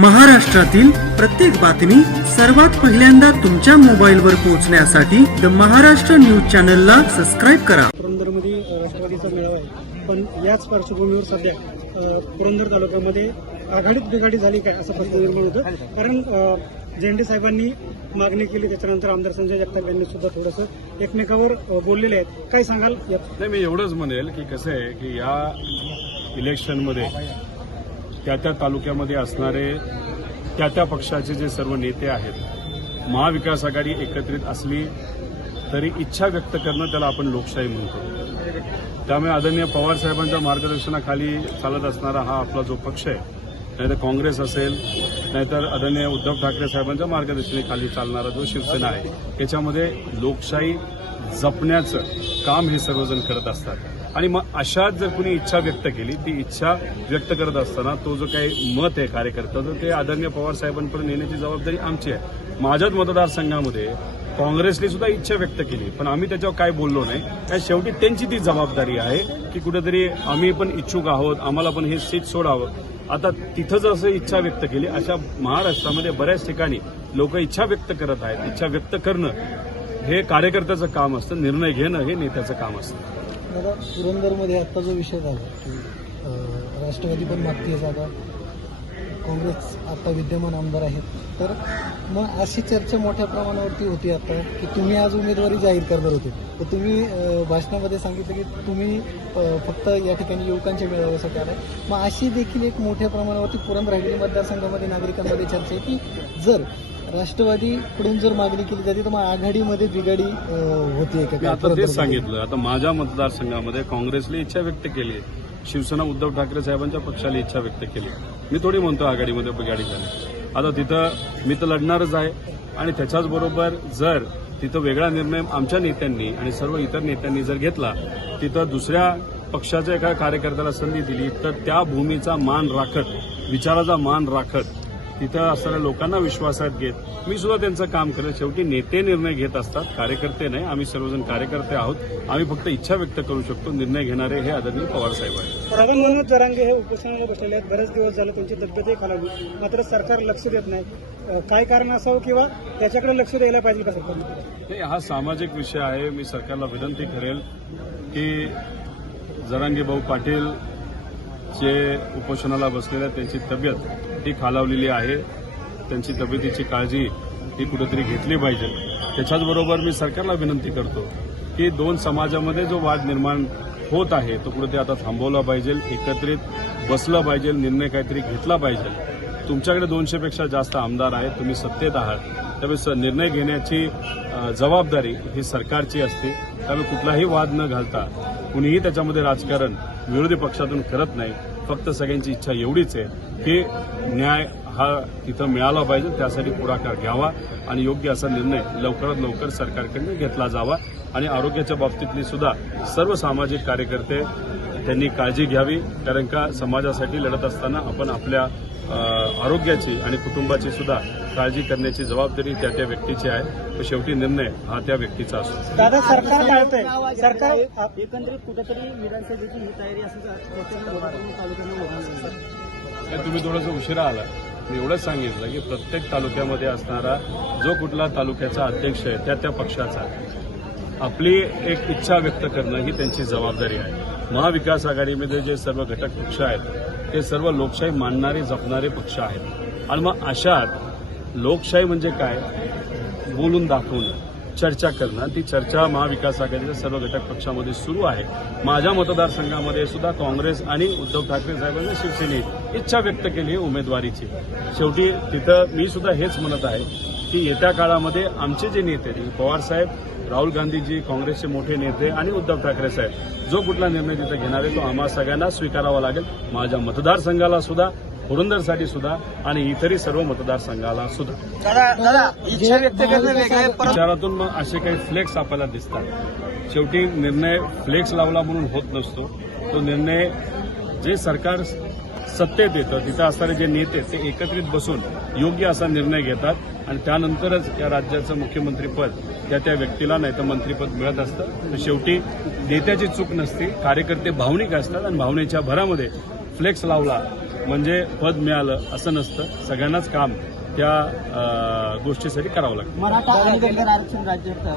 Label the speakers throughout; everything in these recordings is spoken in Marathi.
Speaker 1: महाराष्ट्रातील प्रत्येक बातमी सर्वात पहिल्यांदा तुमच्या मोबाईलवर पोहोचण्यासाठी द महाराष्ट्र न्यूज चॅनलला सबस्क्राईब करा
Speaker 2: पुरंदरमध्ये राष्ट्रवादीचा मेळावा आहे पण याच पार्श्वभूमीवर सध्या पुरंदर तालुक्यामध्ये आघाडीत बिघाडी झाली काय असं प्रश्न निर्माण होतो कारण झेंडे साहेबांनी मागणी केली त्याच्यानंतर आमदार संजय जगताप यांनी सुद्धा थोडंसं एकमेकावर बोललेले आहेत काय सांगाल
Speaker 3: नाही मी एवढंच म्हणेल की कसं आहे की या इलेक्शनमध्ये त्या त्या तालुक्यामध्ये असणारे त्या त्या पक्षाचे जे सर्व नेते आहेत महाविकास आघाडी एकत्रित असली तरी इच्छा व्यक्त करणं त्याला आपण लोकशाही म्हणतो त्यामुळे आदरणीय पवार साहेबांच्या मार्गदर्शनाखाली चालत असणारा हा आपला जो पक्ष आहे नाहीतर काँग्रेस असेल नाहीतर आदरणीय उद्धव ठाकरे साहेबांच्या मार्गदर्शनाखाली चालणारा जो शिवसेना आहे त्याच्यामध्ये लोकशाही जपण्याचं काम हे सर्वजण करत असतात आणि मग अशाच जर कुणी इच्छा व्यक्त केली ती इच्छा व्यक्त करत असताना तो जो काही मत आहे कार्यकर्त्याचं ते आदरणीय पवार साहेबांपर्यंत नेण्याची जबाबदारी आमची आहे माझ्याच मतदारसंघामध्ये काँग्रेसने सुद्धा इच्छा व्यक्त केली पण आम्ही त्याच्यावर काय बोललो नाही त्या शेवटी त्यांची ती जबाबदारी आहे की कुठेतरी आम्ही पण इच्छुक आहोत आम्हाला पण हे सीट सोडावं आता तिथं जर असं इच्छा व्यक्त केली अशा महाराष्ट्रामध्ये बऱ्याच ठिकाणी लोक इच्छा व्यक्त करत आहेत इच्छा व्यक्त करणं हे कार्यकर्त्याचं काम असतं निर्णय घेणं हे नेत्याचं काम असतं
Speaker 2: दादा पुरंदरमध्ये आत्ता जो विषय झाला की राष्ट्रवादी पण मागतीय जागा काँग्रेस आता विद्यमान आमदार आहेत तर मग अशी चर्चा मोठ्या प्रमाणावरती होती आता की तुम्ही आज उमेदवारी जाहीर करणार होते तर तुम्ही भाषणामध्ये सांगितलं की तुम्ही फक्त या ठिकाणी युवकांच्या मेळाव्यासाठी आला मग अशी देखील एक मोठ्या प्रमाणावरती पुरण राहिलेली मतदारसंघामध्ये नागरिकांमध्ये चर्चा आहे की जर राष्ट्रवादीकडून जर मागणी केली जाते तर मग आघाडीमध्ये बिघाडी होते मी
Speaker 3: आता तेच सांगितलं आता माझ्या मतदारसंघामध्ये काँग्रेसने इच्छा व्यक्त केली शिवसेना उद्धव ठाकरे साहेबांच्या पक्षाने इच्छा व्यक्त केली मी थोडी म्हणतो आघाडीमध्ये बिघाडी झाली आता तिथं मी तर लढणारच आहे आणि त्याच्याचबरोबर जर तिथं वेगळा निर्णय आमच्या नेत्यांनी आणि सर्व इतर नेत्यांनी जर घेतला तिथं दुसऱ्या पक्षाच्या एका कार्यकर्त्याला संधी दिली तर त्या भूमीचा मान राखत विचाराचा मान राखत तिथं असणाऱ्या लोकांना विश्वासात घेत मी सुद्धा त्यांचं काम करेल शेवटी नेते निर्णय घेत असतात कार्यकर्ते नाही आम्ही सर्वजण कार्यकर्ते आहोत आम्ही फक्त इच्छा व्यक्त करू शकतो निर्णय घेणारे हे आदरणीय पवारसाहेब आहेत
Speaker 2: रावण मनोज जरांगे हे उपोषणाला बसलेले आहेत बरेच दिवस झाले त्यांची तब्येतही खालावली मात्र सरकार लक्ष देत नाही काय कारण असावं किंवा त्याच्याकडे लक्ष द्यायला पाहिजे का सरकार
Speaker 3: हा सामाजिक विषय आहे मी सरकारला विनंती करेल की जरांगे भाऊ पाटील जे उपोषणाला बसलेले आहेत त्यांची तब्येत ही खालावलेली आहे त्यांची तब्येतीची काळजी ही कुठेतरी घेतली पाहिजे त्याच्याचबरोबर मी सरकारला विनंती करतो की दोन समाजामध्ये जो वाद निर्माण होत आहे तो कुठेतरी आता थांबवला पाहिजे एकत्रित बसलं पाहिजे निर्णय काहीतरी घेतला पाहिजे तुमच्याकडे दोनशेपेक्षा जास्त आमदार आहेत तुम्ही सत्तेत आहात त्यामुळे निर्णय घेण्याची जबाबदारी ही सरकारची असते त्यामुळे कुठलाही वाद न घालता कुणीही त्याच्यामध्ये राजकारण विरोधी पक्षातून करत नाही फक्त सगळ्यांची इच्छा एवढीच आहे की न्याय हा तिथं मिळाला पाहिजे त्यासाठी पुढाकार घ्यावा आणि योग्य असा निर्णय लवकरात लवकर सरकारकडून घेतला जावा आणि आरोग्याच्या बाबतीतली सुद्धा सर्व सामाजिक कार्यकर्ते त्यांनी काळजी घ्यावी कारण का समाजासाठी लढत असताना आपण आपल्या आरोग्याची आणि कुटुंबाची सुद्धा काळजी करण्याची जबाबदारी त्या त्या व्यक्तीची आहे तर शेवटी निर्णय हा त्या व्यक्तीचा असतो
Speaker 2: दादा सरकार सरकार एकंदरीत कुठेतरी ही तयारी
Speaker 3: तुम्ही थोडंसं उशिरा आला मी एवढंच सांगितलं की प्रत्येक तालुक्यामध्ये असणारा जो कुठला तालुक्याचा अध्यक्ष आहे त्या त्या पक्षाचा आपली एक इच्छा व्यक्त करणं ही त्यांची जबाबदारी आहे महाविकास आघाडीमध्ये जे सर्व घटक पक्ष आहेत ते सर्व लोकशाही मानणारे जपणारे पक्ष आहेत आणि मग अशात लोकशाही म्हणजे काय बोलून दाखवणं चर्चा करणं ती चर्चा महाविकास आघाडीच्या सर्व घटक पक्षामध्ये सुरू आहे माझ्या मतदारसंघामध्ये सुद्धा काँग्रेस आणि उद्धव ठाकरे साहेबांनी शिवसेने इच्छा व्यक्त केली उमेदवारीची शेवटी तिथं मी सुद्धा हेच म्हणत आहे की येत्या काळामध्ये आमचे जे नेते पवार साहेब राहुल गांधीजी काँग्रेसचे मोठे नेते आणि उद्धव ठाकरे साहेब जो कुठला निर्णय तिथे घेणार आहे तो आम्हा सगळ्यांना स्वीकारावा लागेल माझ्या मतदारसंघाला सुद्धा पुरंदरसाठी सुद्धा आणि इतरही सर्व मतदारसंघाला सुद्धा
Speaker 2: विचारातून
Speaker 3: मग असे काही फ्लेक्स आपल्याला दिसतात शेवटी निर्णय फ्लेक्स लावला म्हणून होत नसतो तो निर्णय जे सरकार सत्तेत येतं तिथं असणारे जे नेते ते एकत्रित बसून योग्य असा निर्णय घेतात आणि त्यानंतरच या राज्याचं मुख्यमंत्रीपद त्या त्या व्यक्तीला नाही तर मंत्रीपद मिळत असतं तर शेवटी नेत्याची चूक नसते कार्यकर्ते भावनिक असतात आणि भावनेच्या भरामध्ये फ्लेक्स लावला म्हणजे पद मिळालं असं नसतं सगळ्यांनाच काम त्या गोष्टीसाठी करावं लागतं
Speaker 2: मराठा आरक्षण राज्यात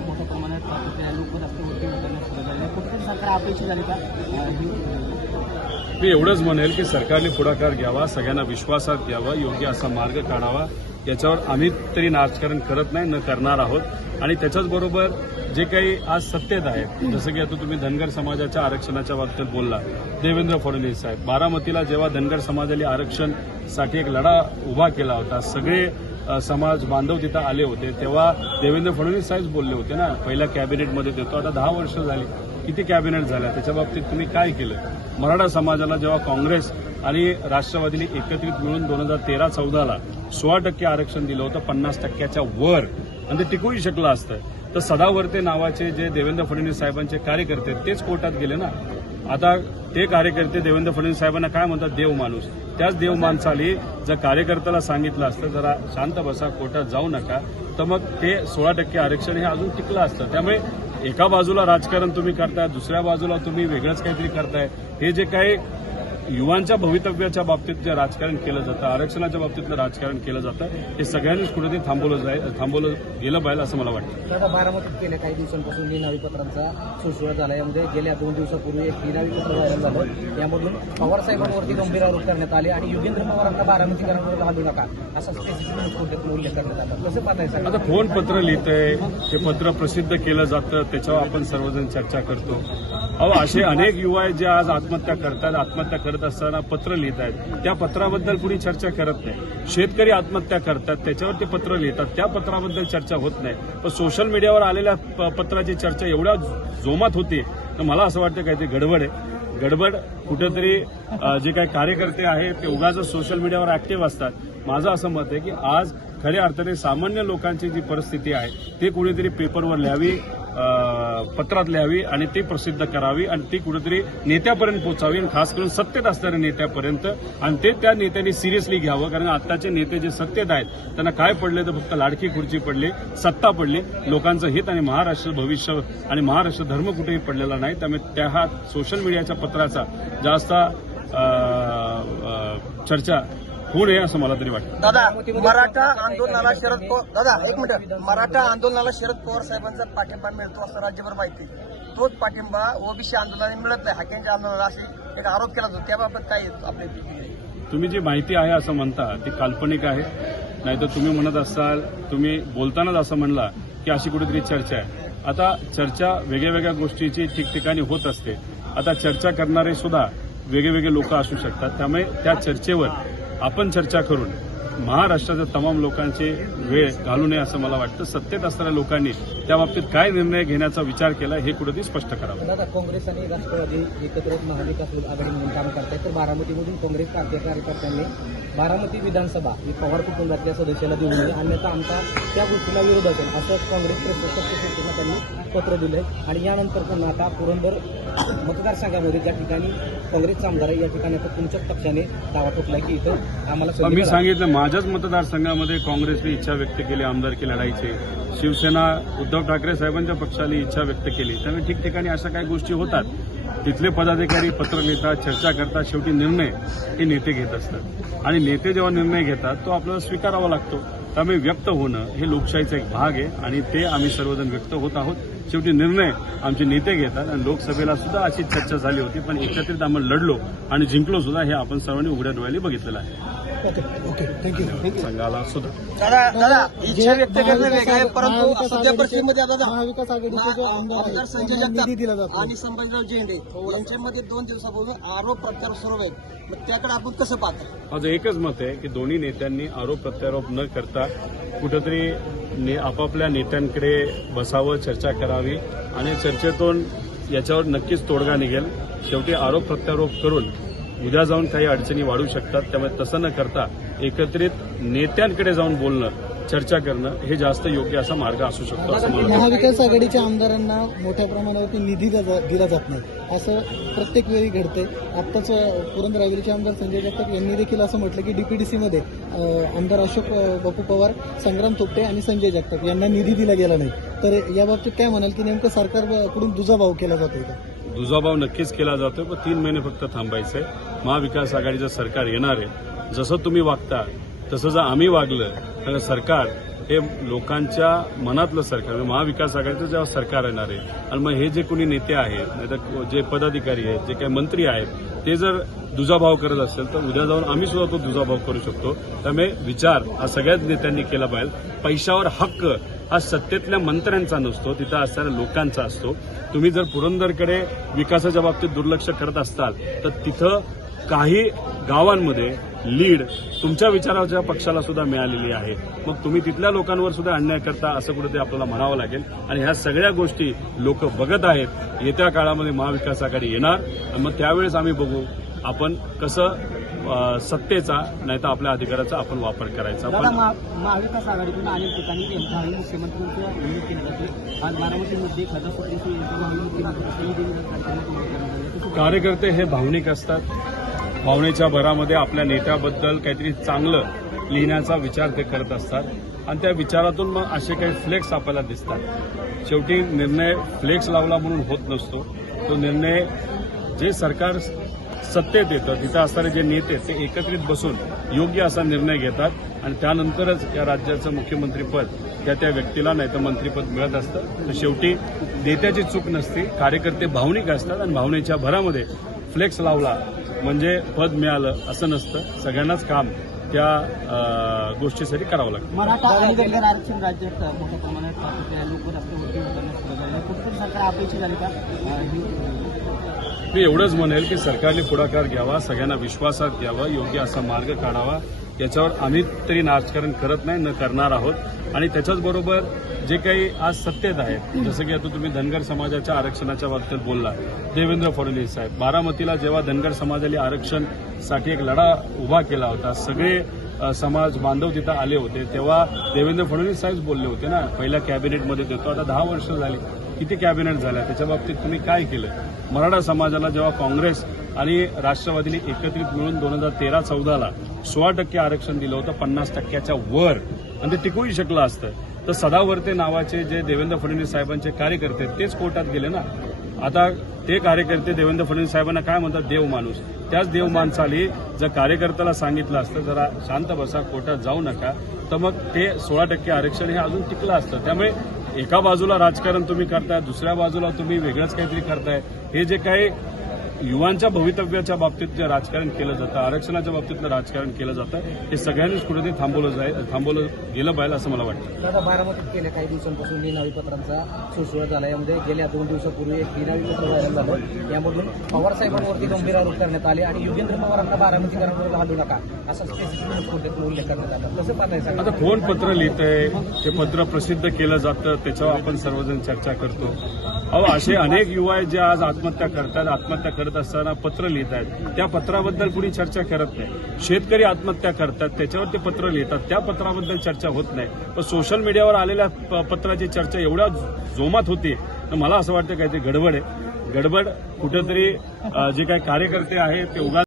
Speaker 3: मी एवढंच म्हणेल की सरकारने पुढाकार घ्यावा सगळ्यांना विश्वासात घ्यावा योग्य असा मार्ग काढावा याच्यावर आम्ही तरी राजकारण करत नाही न करणार आहोत आणि त्याच्याचबरोबर जे काही आज सत्तेत आहेत जसं की आता तुम्ही धनगर समाजाच्या आरक्षणाच्या बाबतीत बोलला देवेंद्र फडणवीस साहेब बारामतीला जेव्हा धनगर समाजाने आरक्षणसाठी एक लढा उभा केला होता सगळे समाज बांधव तिथं आले होते तेव्हा देवेंद्र फडणवीस साहेब बोलले होते ना पहिल्या कॅबिनेटमध्ये देतो आता दहा वर्ष झाली किती कॅबिनेट झाल्या त्याच्या बाबतीत तुम्ही काय केलं मराठा समाजाला जेव्हा काँग्रेस आणि राष्ट्रवादीने एकत्रित मिळून दोन हजार तेरा चौदाला सोळा टक्के आरक्षण दिलं होतं पन्नास टक्क्याच्या वर आणि ते टिकूही शकलं असतं तर सदावर्ते नावाचे जे देवेंद्र फडणवीस साहेबांचे कार्यकर्ते तेच कोर्टात गेले ना आता ते कार्यकर्ते देवेंद्र फडणवीस साहेबांना काय म्हणतात देव माणूस त्याच देव माणसाली जर कार्यकर्त्याला सांगितलं असतं जरा शांत बसा कोर्टात जाऊ नका तर मग ते सोळा टक्के आरक्षण हे अजून टिकलं असतं त्यामुळे एका बाजूला राजकारण तुम्ही करताय दुसऱ्या बाजूला तुम्ही वेगळंच काहीतरी करताय हे जे काही युवांच्या भवितव्याच्या बाबतीत जे राजकारण केलं जातं आरक्षणाच्या बाबतीतलं राजकारण केलं जातं हे सगळ्यांनीच कुठेतरी थांबवलं जाईल थांबवलं गेलं पाहिजे असं मला वाटतं
Speaker 2: आता बारामतीत गेल्या काही दिवसांपासून निनावी पत्रांचा सुळसुळा झाला यामध्ये गेल्या दोन दिवसापूर्वी एक निनावी पत्र व्हायरल झालं यामधून पवारसाहेबांवरती गंभीर आरोप करण्यात आले आणि योगेंद्र पवारांना बारामतीकरांवर घालू नका असं स्पेसिफिक उल्लेख करण्यात आला कसं पाहतायचं
Speaker 3: आता फोन पत्र लिहितंय हे पत्र प्रसिद्ध केलं जातं त्याच्यावर आपण सर्वजण चर्चा करतो अहो असे अनेक युवा आहेत जे आज आत्महत्या करतात आत्महत्या करत असताना पत्र लिहित आहेत त्या पत्राबद्दल कुणी चर्चा करत नाही शेतकरी आत्महत्या करतात त्याच्यावर ते पत्र लिहितात त्या पत्राबद्दल चर्चा होत नाही पण सोशल मीडियावर आलेल्या पत्राची चर्चा एवढ्या जोमात होती तर मला असं वाटतं काहीतरी गडबड आहे गडबड कुठेतरी जे काही कार्यकर्ते आहेत ते उगाच सोशल मीडियावर ऍक्टिव्ह असतात माझं असं मत आहे की आज खऱ्या अर्थाने सामान्य लोकांची जी परिस्थिती आहे ती कुणीतरी पेपरवर लिहावी पत्रात लिहावी आणि ती प्रसिद्ध करावी आणि ती कुठेतरी नेत्यापर्यंत पोहोचावी आणि खास करून सत्तेत असणाऱ्या नेत्यापर्यंत आणि ते त्या नेत्यांनी सिरियसली घ्यावं कारण आत्ताचे नेते जे सत्तेत आहेत त्यांना काय पडले तर फक्त लाडकी खुर्ची पडली सत्ता पडली लोकांचं हित आणि महाराष्ट्र भविष्य आणि महाराष्ट्र धर्म कुठेही पडलेला नाही त्यामुळे त्या हा सोशल मीडियाच्या पत्राचा जास्त चर्चा खून आहे असं मला तरी वाटतं
Speaker 2: दादा मराठा आंदोलनाला शरद पवार दादा एक मिनिट मराठा आंदोलनाला शरद पवार साहेबांचा पाठिंबा मिळतो असं राज्यभर माहिती तोच पाठिंबा ओबीसी आंदोलनाने मिळत नाही हाकेंच्या आंदोलनाला असे एक आरोप केला जातो त्याबाबत काय आपल्या
Speaker 3: तुम्ही जी माहिती आहे असं म्हणता ती काल्पनिक आहे नाहीतर तुम्ही म्हणत असाल तुम्ही बोलतानाच असं म्हणला की अशी कुठेतरी चर्चा आहे आता चर्चा वेगळ्या वेगळ्या गोष्टीची ठिकठिकाणी होत असते आता चर्चा करणारे सुद्धा वेगळे वेगळे लोक असू शकतात त्यामुळे त्या चर्चेवर आपण चर्चा करून महाराष्ट्राच्या तमाम लोकांचे वेळ घालू नये असं मला वाटतं सत्तेत असणाऱ्या लोकांनी त्या बाबतीत काय निर्णय घेण्याचा विचार केला हे कुठेतरी स्पष्ट करावं
Speaker 2: दादा काँग्रेस आणि राष्ट्रवादी एकत्र महाविकास आघाडी म्हणून काम करतायत तर बारामतीमधून काँग्रेस अध्यक्ष कार्यकर्त्यांनी बारामती विधानसभा ही पवार कुटुंबातल्या सदस्याला देऊ नये अन्यथा आमचा त्या गोष्टीला विरोध असेल असं काँग्रेस त्यांनी पत्र दिले आणि यानंतर पण आता पुरंदर मतदारसंघामध्ये ज्या ठिकाणी काँग्रेसचा आमदार आहे या ठिकाणी आता तुमच्याच पक्षाने दावा ठोकला की इथं आम्हाला
Speaker 3: मी सांगितलं माझ्याच मतदारसंघामध्ये काँग्रेसने इच्छा व्यक्त केली आमदारकी लढायचे शिवसेना उद्धव ठाकरे साहेबांच्या पक्षाने इच्छा व्यक्त केली त्यामुळे ठिकठिकाणी अशा काही गोष्टी होतात तिथले पदाधिकारी पत्र लिहितात चर्चा करतात शेवटी निर्णय हे नेते घेत असतात आणि नेते जेव्हा निर्णय घेतात तो आपल्याला स्वीकारावा लागतो त्यामुळे व्यक्त होणं हे लोकशाहीचा एक भाग आहे आणि ते आम्ही सर्वजण व्यक्त होत आहोत शेवटी निर्णय आमचे नेते घेतात आणि लोकसभेला सुद्धा अशी चर्चा झाली होती पण एकत्रित आम्ही लढलो आणि जिंकलो सुद्धा हे आपण सर्वांनी उघड्या डोळ्यांनी बघितलेलं आहे संघाला
Speaker 2: सुद्धा व्यक्त आहे परंतु परिस्थितीमध्ये संजय जगताप आणि संभाजीराव झेंडे यांच्यामध्ये दोन दिवसापूर्वी आरोप प्रत्यारोप सुरू आहेत मग त्याकडे आपण कसं पाहतो
Speaker 3: माझं एकच मत आहे की दोन्ही नेत्यांनी आरोप प्रत्यारोप न करता कुठंतरी ने आपापल्या नेत्यांकडे बसावं चर्चा करावी आणि चर्चेतून याच्यावर नक्कीच तोडगा निघेल शेवटी आरोप प्रत्यारोप करून उद्या जाऊन काही अडचणी वाढू शकतात त्यामुळे तसं न करता एकत्रित नेत्यांकडे जाऊन बोलणं चर्चा करणं हे जास्त योग्य असा मार्ग असू शकतो असं
Speaker 2: महाविकास आघाडीच्या आमदारांना मोठ्या प्रमाणावरती निधी दिला जात नाही असं प्रत्येक वेळी घडते आत्ताच पुरंदर रावेरीचे आमदार संजय जगताप यांनी देखील असं म्हटलं की मध्ये आमदार अशोक बापू पवार संग्राम तोपटे आणि संजय जगताप यांना निधी दिला गेला नाही तर याबाबतीत काय म्हणाल की नेमकं सरकारकडून दुजाभाव केला जातोय का
Speaker 3: दुजाभाव नक्कीच केला जातोय पण तीन महिने फक्त थांबायचं आहे महाविकास आघाडीचं सरकार येणार आहे जसं तुम्ही वागता तसं जर आम्ही वागलं तर सरकार हे लोकांच्या मनातलं सरकार म्हणजे महाविकास आघाडीचं जेव्हा सरकार येणार आहे आणि मग हे जे कोणी नेते आहेत नाहीतर जे पदाधिकारी आहेत जे काही मंत्री आहेत ते जर दुजाभाव करत असेल तर उद्या जाऊन आम्ही सुद्धा तो दुजाभाव करू शकतो त्यामुळे विचार हा सगळ्याच नेत्यांनी केला पाहिजे पैशावर हक्क हा सत्तेतल्या मंत्र्यांचा नसतो तिथं असणाऱ्या लोकांचा असतो तुम्ही जर पुरंदरकडे विकासाच्या बाबतीत दुर्लक्ष करत असाल तर तिथं काही गावांमध्ये लीड तुमच्या विचाराच्या पक्षाला सुद्धा मिळालेली आहे मग तुम्ही तिथल्या लोकांवर सुद्धा अन्याय करता असं ते आपल्याला म्हणावं लागेल आणि ह्या सगळ्या गोष्टी लोक बघत आहेत येत्या काळामध्ये महाविकास आघाडी येणार मग त्यावेळेस आम्ही बघू आपण कसं सत्तेचा नाही तर आपल्या अधिकाराचा आपण वापर करायचा
Speaker 2: महाविकास आघाडीतून अनेक ठिकाणी मुख्यमंत्री
Speaker 3: कार्यकर्ते हे भावनिक असतात भावनेच्या भरामध्ये आपल्या नेत्याबद्दल काहीतरी चांगलं लिहिण्याचा विचार ते करत असतात आणि त्या विचारातून मग असे काही फ्लेक्स आपल्याला दिसतात शेवटी निर्णय फ्लेक्स लावला म्हणून होत नसतो तो निर्णय जे सरकार सत्तेत येतं तिथं असणारे जे नेते ते एकत्रित बसून योग्य असा निर्णय घेतात आणि त्यानंतरच या राज्याचं मुख्यमंत्रीपद त्या त्या व्यक्तीला नाही तर मंत्रीपद मिळत असतं तर शेवटी नेत्याची चूक नसते कार्यकर्ते भावनिक असतात आणि भावनेच्या भरामध्ये फ्लेक्स लावला म्हणजे पद मिळालं असं नसतं सगळ्यांनाच काम त्या गोष्टीसाठी करावं लागतं मराठा मी एवढंच म्हणेल की सरकारने पुढाकार घ्यावा सगळ्यांना विश्वासात घ्यावा योग्य असा मार्ग काढावा याच्यावर आम्ही तरी राजकारण करत नाही न करणार आहोत आणि त्याच्याचबरोबर जे काही आज सत्तेत आहेत जसं की आता तुम्ही धनगर समाजाच्या आरक्षणाच्या बाबतीत बोलला देवेंद्र फडणवीस साहेब बारामतीला जेव्हा धनगर समाजाने आरक्षणसाठी एक लढा उभा केला होता सगळे समाज बांधव तिथं आले होते तेव्हा देवेंद्र फडणवीस साहेब बोलले होते ना पहिल्या कॅबिनेटमध्ये देतो आता दहा वर्ष झाली किती कॅबिनेट झाल्या त्याच्या बाबतीत तुम्ही काय केलं मराठा समाजाला जेव्हा काँग्रेस आणि राष्ट्रवादीने एकत्रित मिळून दोन हजार तेरा चौदाला सोळा टक्के आरक्षण दिलं होतं पन्नास टक्क्याच्या वर आणि ते टिकूही शकलं असतं तर सदावर्ते नावाचे जे देवेंद्र फडणवीस साहेबांचे कार्यकर्ते तेच कोर्टात गेले ना आता ते कार्यकर्ते देवेंद्र फडणवीस साहेबांना काय म्हणतात देव माणूस त्याच देव माणसाली जर कार्यकर्त्याला सांगितलं असतं जरा शांत बसा कोर्टात जाऊ नका तर मग ते सोळा टक्के आरक्षण हे अजून टिकलं असतं त्यामुळे एका बाजूला राजकारण तुम्ही करताय दुसऱ्या बाजूला तुम्ही वेगळंच काहीतरी करताय हे जे काही युवांच्या भवितव्याच्या बाबतीत जे राजकारण केलं जातं आरक्षणाच्या बाबतीतलं राजकारण केलं जातं हे सगळ्यांनीच कुठेतरी थांबवलं जाईल थांबवलं गेलं पाहिजे असं मला वाटतं
Speaker 2: दादा बारामती गेल्या काही दिवसांपासून पत्रांचा सुळसुळा झाला यामध्ये गेल्या दोन दिवसापूर्वी एक निनावी पत्र व्हायला झालं यामधून पवारसाहेबांवरती गंभीर आरोप करण्यात आले आणि योगेंद्र पवारांना बारामतीकरांवर घालू नका असं स्पेसिफिक उल्लेख करण्यात आला कसं पाहतायचं
Speaker 3: आता कोण पत्र लिहित आहे ते पत्र प्रसिद्ध केलं जातं त्याच्यावर आपण सर्वजण चर्चा करतो अहो असे अनेक युवा आहेत जे आज आत्महत्या करतात आत्महत्या करत असताना पत्र लिहित त्या पत्राबद्दल कुणी चर्चा करत नाही शेतकरी आत्महत्या करतात त्याच्यावर ते पत्र लिहितात त्या पत्राबद्दल चर्चा होत नाही पण सोशल मीडियावर आलेल्या पत्राची चर्चा एवढ्या जोमात होती तर मला असं वाटतं काहीतरी गडबड आहे गडबड कुठेतरी जे काही कार्यकर्ते आहेत ते उगा